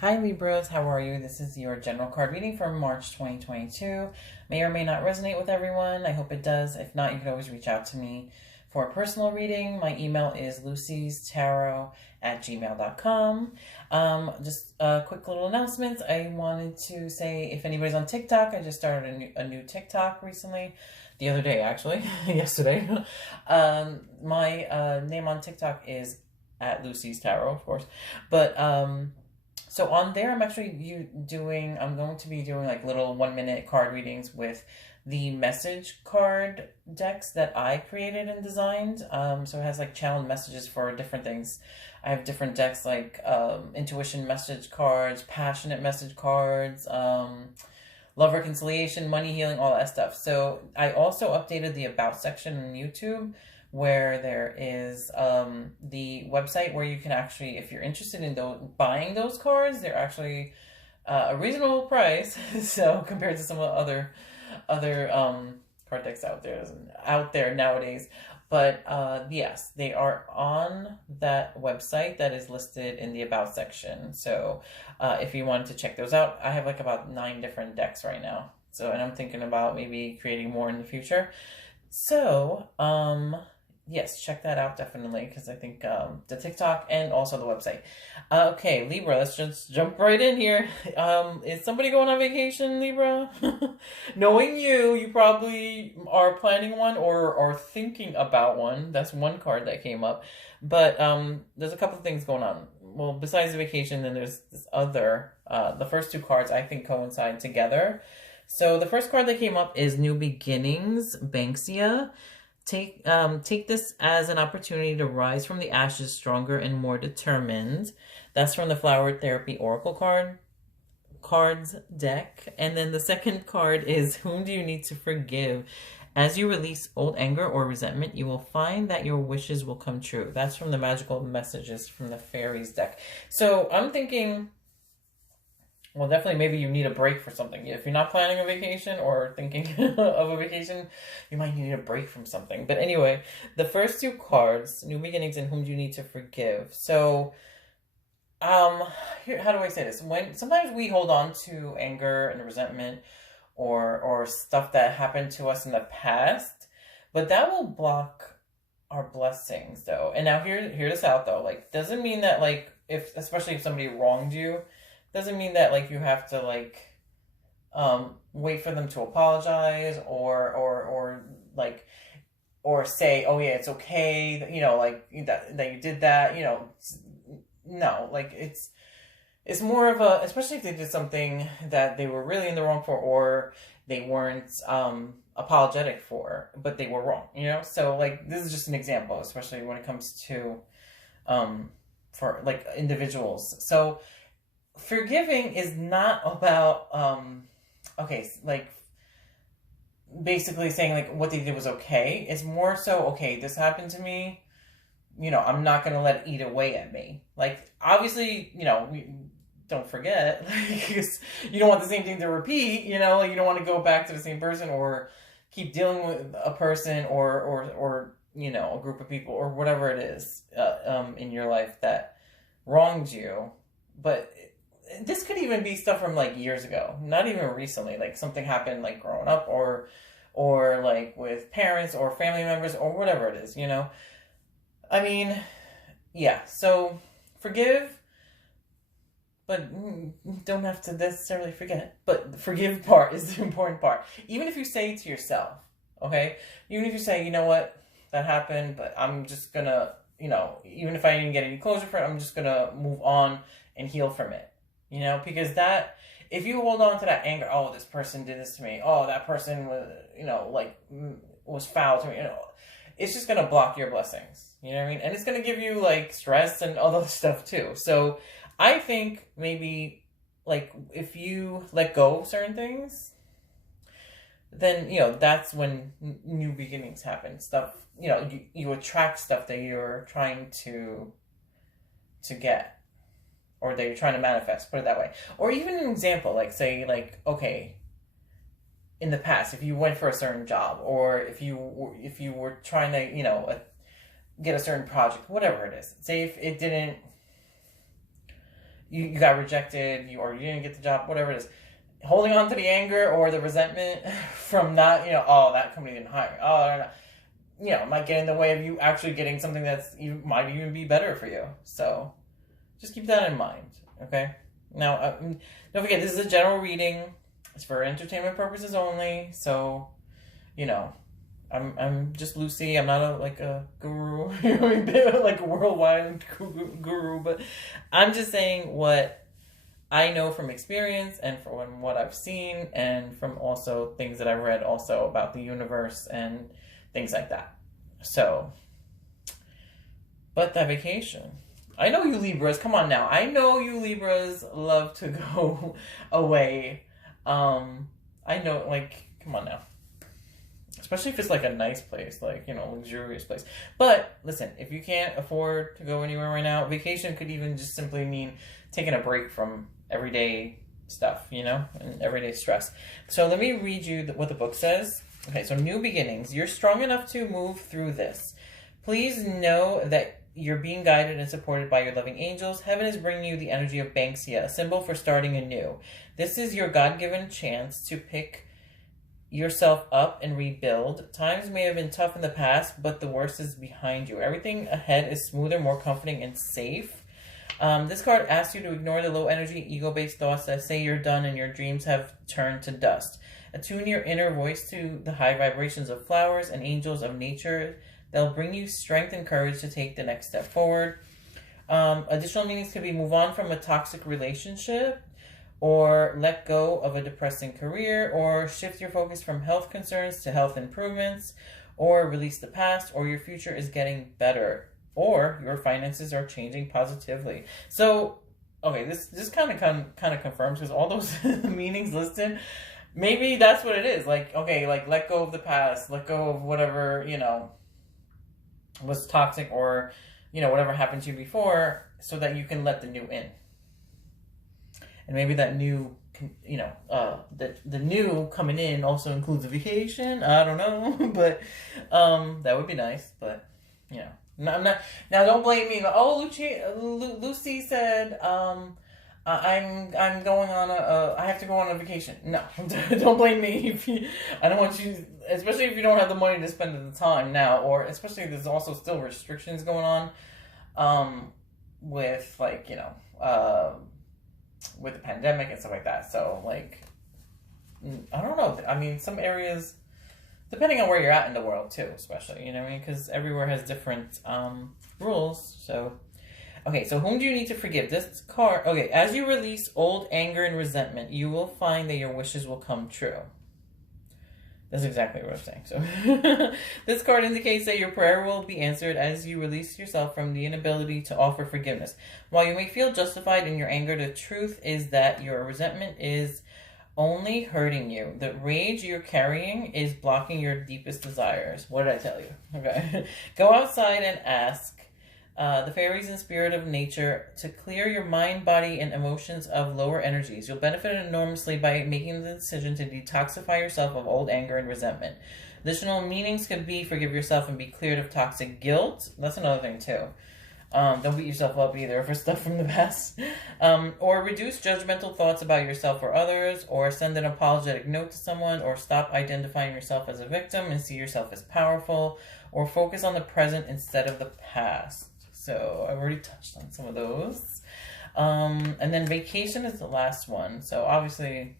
Hi Libras, how are you? This is your general card reading for March 2022. May or may not resonate with everyone. I hope it does. If not, you can always reach out to me for a personal reading. My email is lucy'starot@gmail.com. Just a quick little announcement. I wanted to say if anybody's on TikTok, I just started a new TikTok recently. The other day, actually, yesterday. My name on TikTok is at Lucy's Tarot, of course. But so on there, I'm going to be doing like little 1 minute card readings with the message card decks that I created and designed. So it has like channeled messages for different things. I have different decks like intuition message cards, passionate message cards, love reconciliation, money healing, all that stuff. So I also updated the about section on YouTube where there is the website where you can actually, if you're interested in buying those cards, they're actually a reasonable price. So compared to some of the other card decks out there nowadays. But yes, they are on that website that is listed in the about section. So if you wanted to check those out, I have like about 9 different decks right now. So, and I'm thinking about maybe creating more in the future. So, yes, check that out definitely because I think the TikTok and also the website. Okay, Libra, let's just jump right in here. Is somebody going on vacation, Libra? Knowing you, you probably are planning one or thinking about one. That's one card that came up. But there's a couple of things going on. Well, besides the vacation, then there's this other, the first 2 cards I think coincide together. So the first card that came up is New Beginnings, Banksia. Take this as an opportunity to rise from the ashes stronger and more determined. That's from the Flower Therapy Oracle cards deck. And then the second card is Whom Do You Need to Forgive? As you release old anger or resentment, you will find that your wishes will come true. That's from the Magical Messages from the Fairies deck. So I'm thinking, well, definitely maybe you need a break for something. If you're not planning a vacation or thinking of a vacation, you might need a break from something. But anyway, the first 2 cards, New Beginnings and Whom Do You Need to Forgive? So, here, how do I say this? When sometimes we hold on to anger and resentment or stuff that happened to us in the past, but that will block our blessings though. And now hear this out though. Like, doesn't mean that like especially if somebody wronged you, doesn't mean that like you have to like wait for them to apologize or like or say, oh yeah, it's okay that, like that you did that, no, like it's more of a, especially if they did something that they were really in the wrong for or they weren't apologetic for, but they were wrong, so like this is just an example, especially when it comes to for like individuals. So forgiving is not about okay, like basically saying like what they did was okay. It's more so, okay, this happened to me, I'm not gonna let it eat away at me. Like obviously, we don't forget, because you don't want the same thing to repeat, like you don't want to go back to the same person or keep dealing with a person or a group of people or whatever it is in your life that wronged you. But this could even be stuff from like years ago, not even recently, like something happened like growing up or like with parents or family members or whatever it is, I mean, yeah, so forgive, but don't have to necessarily forget. But the forgive part is the important part. Even if you say to yourself, okay, even if you say, you know what, that happened, but I'm just gonna, even if I didn't get any closure for it, I'm just gonna move on and heal from it. Because that, if you hold on to that anger, oh, this person did this to me, oh, that person was, was foul to me, it's just going to block your blessings, you know what I mean? And it's going to give you, like, stress and all that stuff, too. So I think maybe, like, if you let go of certain things, then, that's when new beginnings happen. Stuff, you attract stuff that you're trying to get. Or that you're trying to manifest, put it that way. Or even an example, like say, like, okay, in the past, if you went for a certain job, or if you were trying to, get a certain project, whatever it is. Say if it didn't, you got rejected, or you didn't get the job, whatever it is. Holding on to the anger or the resentment from not, oh, that company didn't hire me. Oh, might get in the way of you actually getting something might even be better for you. So just keep that in mind, okay? Now, don't forget, this is a general reading. It's for entertainment purposes only. So, I'm just Lucy. I'm not a guru, like a worldwide guru, but I'm just saying what I know from experience and from what I've seen and from also things that I've read also about the universe and things like that. So, but that vacation. I know you Libras, come on now. I know you Libras love to go away. I know, come on now. Especially if it's a nice place, luxurious place. But listen, if you can't afford to go anywhere right now, vacation could even just simply mean taking a break from everyday stuff, and everyday stress. So let me read you what the book says. Okay, so new beginnings. You're strong enough to move through this. Please know that you're being guided and supported by your loving angels. Heaven is bringing you the energy of Banksia, a symbol for starting anew. This is your God-given chance to pick yourself up and rebuild. Times may have been tough in the past, but the worst is behind you. Everything ahead is smoother, more comforting, and safe. This card asks you to ignore the low-energy, ego-based thoughts that say you're done and your dreams have turned to dust. Attune your inner voice to the high vibrations of flowers and angels of nature. They'll bring you strength and courage to take the next step forward. Additional meanings could be move on from a toxic relationship, or let go of a depressing career, or shift your focus from health concerns to health improvements, or release the past, or your future is getting better, or your finances are changing positively. So, okay, this kind of confirms, because all those meanings listed, maybe that's what it is. Let go of the past, let go of whatever, was toxic, or, whatever happened to you before, so that you can let the new in. And maybe that new, the new coming in also includes a vacation. I don't know, but that would be nice. But I'm not. Now, don't blame me. Oh, Lucy said, I'm going on I have to go on a vacation. No, don't blame me. I don't want you, especially if you don't have the money to spend at the time now, or especially if there's also still restrictions going on, with with the pandemic and stuff like that. So, I don't know. I mean, some areas, depending on where you're at in the world, too, especially, you know what I mean? Because everywhere has different rules. So, okay, so whom do you need to forgive? This card, okay, as you release old anger and resentment, you will find that your wishes will come true. That's exactly what I'm saying. So this card indicates that your prayer will be answered as you release yourself from the inability to offer forgiveness. While you may feel justified in your anger, the truth is that your resentment is only hurting you. The rage you're carrying is blocking your deepest desires. What did I tell you? Okay. Go outside and ask the fairies and spirit of nature to clear your mind, body, and emotions of lower energies. You'll benefit enormously by making the decision to detoxify yourself of old anger and resentment. Additional meanings could be forgive yourself and be cleared of toxic guilt. That's another thing too. Don't beat yourself up either for stuff from the past. Or reduce judgmental thoughts about yourself or others, or send an apologetic note to someone, or stop identifying yourself as a victim and see yourself as powerful, or focus on the present instead of the past. So I've already touched on some of those. And then vacation is the last one. So obviously,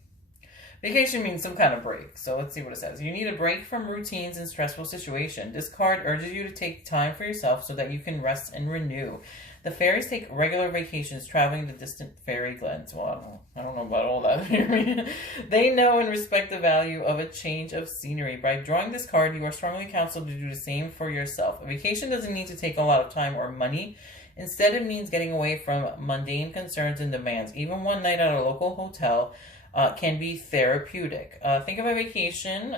vacation means some kind of break. So let's see what it says. You need a break from routines and stressful situations. This card urges you to take time for yourself so that you can rest and renew. The fairies take regular vacations traveling to distant fairy glens. Well, I don't know about all that. They know and respect the value of a change of scenery. By drawing this card, you are strongly counseled to do the same for yourself. A vacation doesn't need to take a lot of time or money. Instead, it means getting away from mundane concerns and demands. Even one night at a local hotel can be therapeutic. Think of a vacation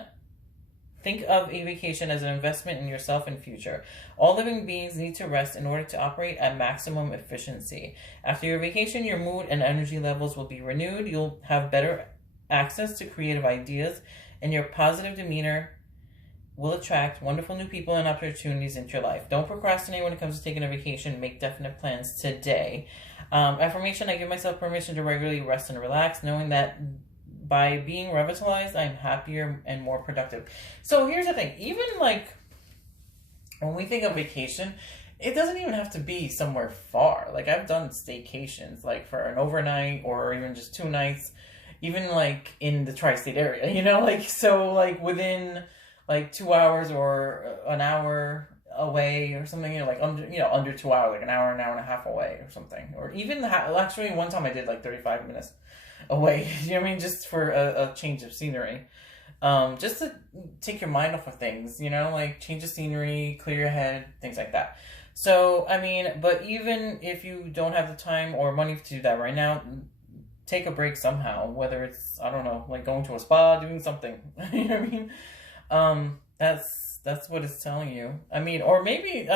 as an investment in yourself and future. All living beings need to rest in order to operate at maximum efficiency. After your vacation, your mood and energy levels will be renewed. You'll have better access to creative ideas, and your positive demeanor will attract wonderful new people and opportunities into your life. Don't procrastinate when it comes to taking a vacation. Make definite plans today. Affirmation: I give myself permission to regularly rest and relax, knowing that by being revitalized, I'm happier and more productive. So here's the thing. Even like when we think of vacation, it doesn't even have to be somewhere far. Like I've done staycations, like for an overnight or even just 2 nights, even like in the tri-state area, you know, like, so like within like 2 hours or an hour away or something, you know, like under 2 hours, like an hour and a half away or something. Or even actually one time I did like 35 minutes away, you know what I mean? Just for a change of scenery. Just to take your mind off of things, you know, like change the scenery, clear your head, things like that. So, I mean, but even if you don't have the time or money to do that right now, take a break somehow, whether it's, I don't know, like going to a spa, doing something, you know what I mean? That's what it's telling you. I mean, or maybe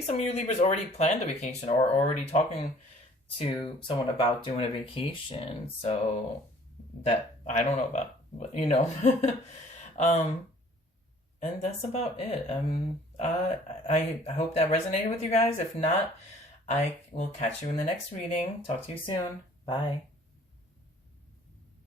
some of you Libras already planned a vacation or already talking to someone about doing a vacation. So that I don't know about, but you know, and that's about it. I hope that resonated with you guys. If not, I will catch you in the next reading. Talk to you soon. Bye.